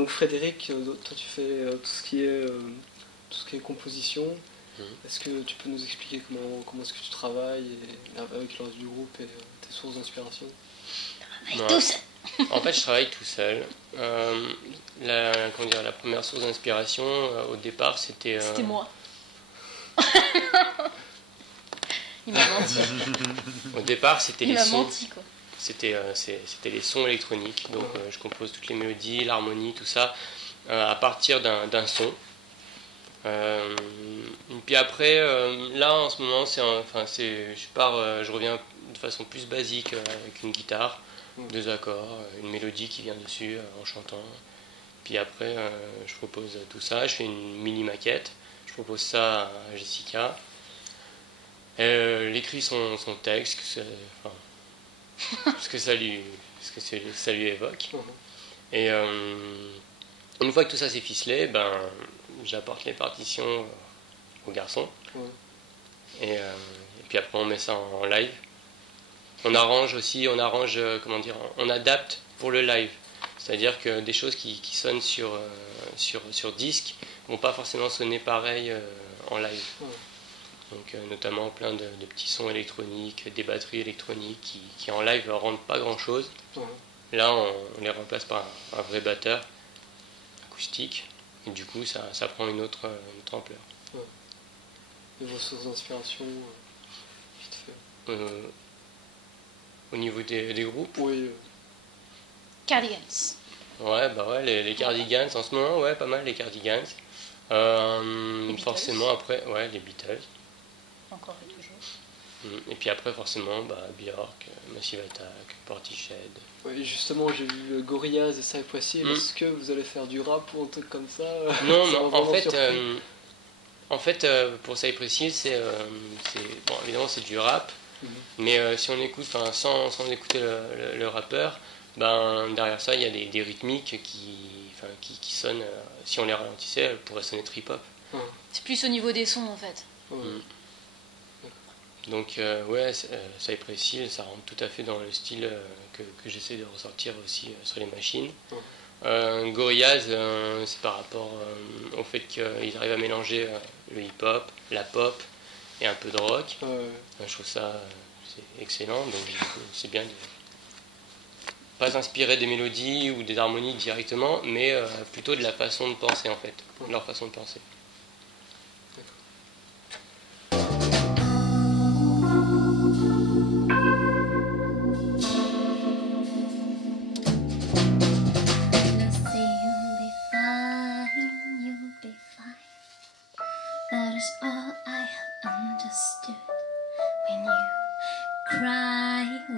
Donc Frédéric, toi tu fais tout ce qui est composition. Est-ce que tu peux nous expliquer comment est-ce que tu travailles avec le reste du groupe et tes sources d'inspiration? En fait, je travaille tout seul. La première source d'inspiration, au départ, c'était... C'était moi. Il m'a menti. Au départ, c'était les sons. Menti, quoi. C'était les sons électroniques. Donc, je compose toutes les mélodies, l'harmonie, tout ça, à partir d'un son. Et puis après, là, en ce moment, je reviens de façon plus basique avec une guitare, 2 accords, une mélodie qui vient dessus en chantant. Puis après, je propose tout ça, je fais une mini maquette, je propose ça à Jessica. Elle écrit son texte, ce que ça lui évoque. Et une fois que tout ça s'est ficelé, j'apporte les partitions aux garçons. Et puis après, on met ça en live. On arrange aussi, on adapte pour le live. C'est-à-dire que des choses qui sonnent sur disque ne vont pas forcément sonner pareil en live. Donc notamment plein de petits sons électroniques, des batteries électroniques qui en live ne rendent pas grand-chose. Là, on les remplace par un vrai batteur acoustique. Et du coup, ça prend une autre ampleur. Et vos sources d'inspiration, vite fait. Au niveau des groupes? Oui. Cardigans. Ouais, les Cardigans, en ce moment, pas mal les Cardigans. Forcément après, les Beatles. Encore et toujours. Et puis après, forcément, Björk, Massive Attack, Portishead. Oui, justement, j'ai vu Gorillaz et Cypress Hill. Est-ce que vous allez faire du rap ou un truc comme ça? Non, en fait, pour Cypress Hill, évidemment, c'est du rap. Mais si on écoute, sans écouter le rappeur, derrière ça, il y a des rythmiques qui sonnent, si on les ralentissait, elles pourraient sonner trip-hop. C'est plus au niveau des sons, en fait. Donc, Cypress Hill, ça rentre tout à fait dans le style que j'essaie de ressortir aussi sur les machines. Gorillaz, c'est par rapport au fait qu'ils arrivent à mélanger le hip-hop, la pop et un peu de rock. Je trouve ça c'est excellent, donc c'est bien de pas inspirer des mélodies ou des harmonies directement, mais plutôt de la façon de penser en fait, de leur façon de penser.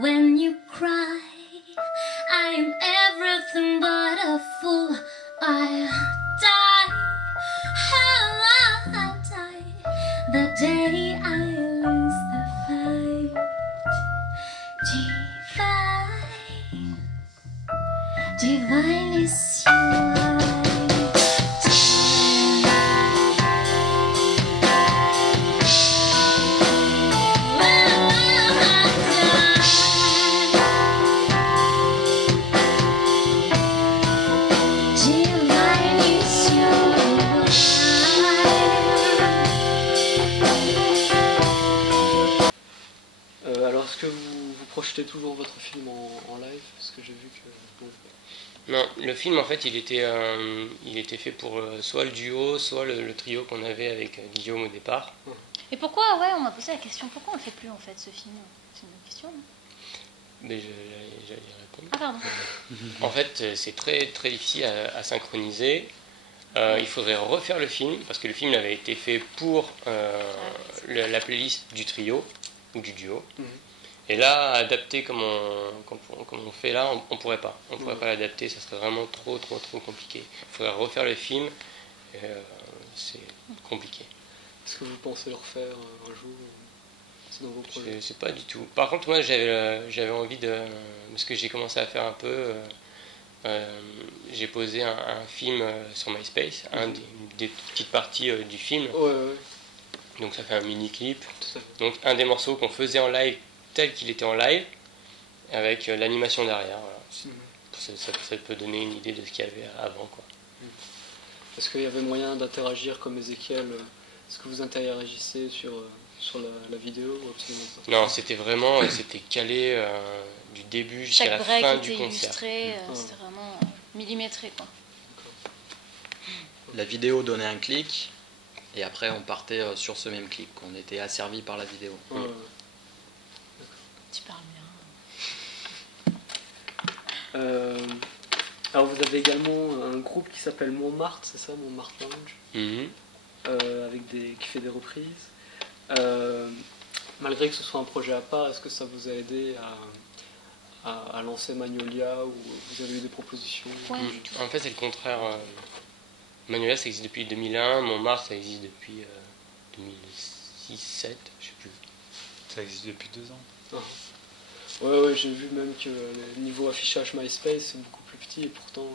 When you cry, I am everything but a fool. I'll die, I'll die the day I lose the fight. Divine is your projetez toujours votre film en live? Parce que j'ai vu que... Non, le film en fait il était fait pour soit le duo, soit le trio qu'on avait avec Guillaume au départ. Et pourquoi, on m'a posé la question, pourquoi on le fait plus en fait ce film? C'est une bonne question, non? Mais j'allais y répondre. Ah pardon. En fait c'est très très difficile à synchroniser. Il faudrait refaire le film, parce que le film avait été fait pour la playlist du trio, ou du duo. Et là, adapter comme on fait là, on pourrait pas. On pourrait pas l'adapter, ça serait vraiment trop compliqué. Il faudrait refaire le film, c'est compliqué. Est-ce que vous pensez le refaire un jour? C'est dans vos projets? C'est pas du tout. Par contre, moi, j'avais envie de... Parce que j'ai commencé à faire un peu... j'ai posé un film sur MySpace, des petites parties du film. Ouais. Donc ça fait un mini-clip. Donc un des morceaux qu'on faisait en live tel qu'il était en live, avec l'animation derrière. Voilà. ça peut donner une idée de ce qu'il y avait avant, quoi. Est-ce qu'il y avait moyen d'interagir comme Ezekiel? Est-ce que vous interagissez sur la vidéo ou absolument pas? Non, c'était calé du début jusqu'à la fin du concert. Illustré, c'était vraiment millimétré, quoi. La vidéo donnait un clic, et après on partait sur ce même clic. On était asservi par la vidéo. Tu parles bien. Alors vous avez également un groupe qui s'appelle Montmartre, c'est ça, Montmartre Lounge, qui fait des reprises. Malgré que ce soit un projet à part, est-ce que ça vous a aidé à lancer Magnolia, ou vous avez eu des propositions? En fait, c'est le contraire. Magnolia, ça existe depuis 2001, Montmartre, ça existe depuis 2006-2007, je sais plus. Ça existe depuis 2 ans. Ouais, j'ai vu même que le niveau affichage MySpace c'est beaucoup plus petit, et pourtant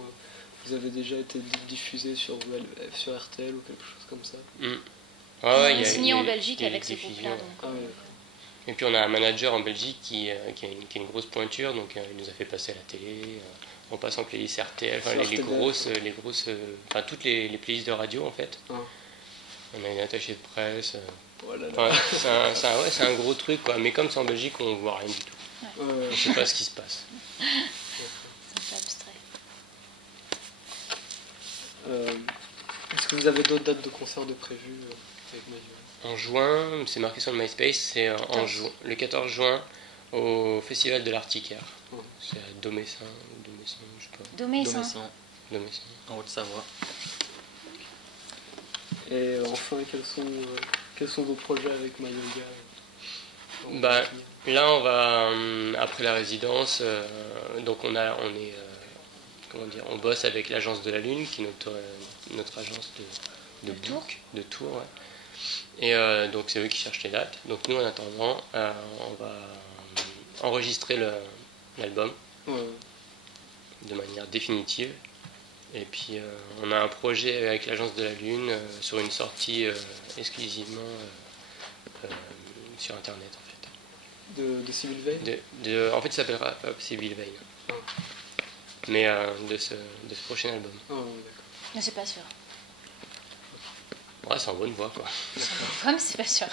vous avez déjà été diffusé sur RTL ou quelque chose comme ça. Il est signé en Belgique avec ce groupe-là. Et puis on a un manager en Belgique qui a une grosse pointure, donc il nous a fait passer à la télé. On passe en playlist RTL, toutes les playlists de radio en fait. On a une attachée de presse. C'est un gros truc, quoi. Mais comme c'est en Belgique, on voit rien du tout. On ne sait pas ce qui se passe. C'est un peu abstrait. Est-ce que vous avez d'autres dates de concert de prévues avec Magnolia? En juin, c'est marqué sur le MySpace, c'est le 14 juin au Festival de l'Arctic Air. C'est à Domessin, je sais pas. Domessin. En Haute-Savoie. Et enfin, quels sont vos projets avec Magnolia? Là, on va après la résidence, donc on bosse avec l'agence de la Lune, qui est notre agence de tour, ouais. Et donc c'est eux qui cherchent les dates. Donc nous, en attendant, on va enregistrer l'album de manière définitive. Et puis on a un projet avec l'agence de la Lune sur une sortie exclusivement sur Internet, en fait. De Civil Vein? En fait, il s'appellera Civil Vein. Mais de ce prochain album. Mais c'est pas sûr. Ouais, c'est en bonne voie, quoi. C'est en bonne voie, mais c'est pas sûr.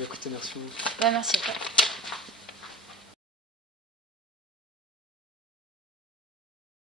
Écoutez, merci beaucoup. Merci à toi.